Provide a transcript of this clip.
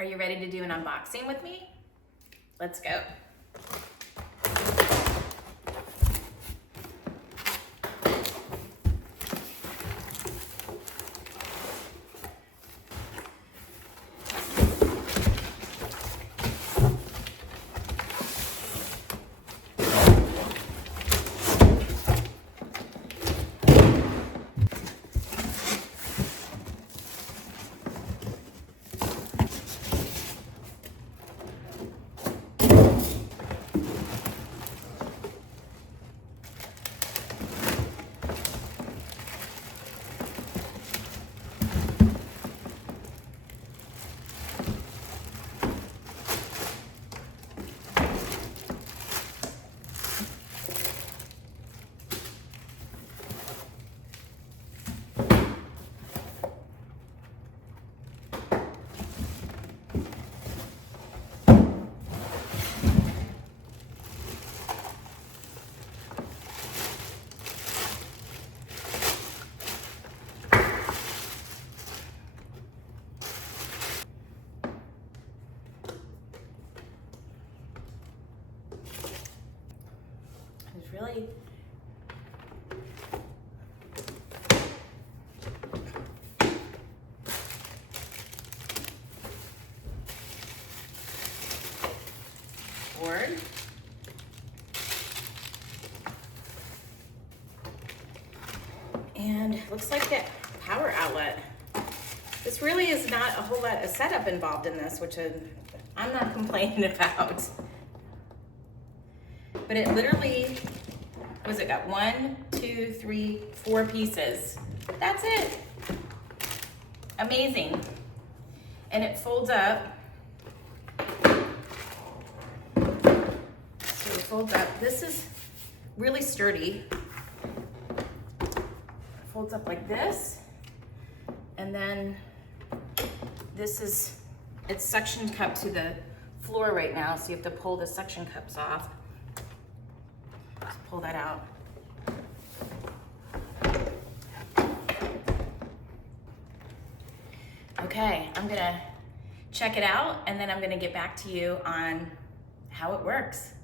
Are you ready to do an unboxing with me? Let's go. It's really board. And looks like a power outlet. This really is not a whole lot of setup involved in this, which I'm not complaining about. But it literally, what's it got? 1, 2, 3, 4 pieces. That's it. Amazing. And it folds up. So it folds up. This is really sturdy. It folds up like this. And then this is, it's suction cup to the floor right now, so you have to pull the suction cups off. Just pull that out. Okay, I'm gonna check it out and then I'm gonna get back to you on how it works.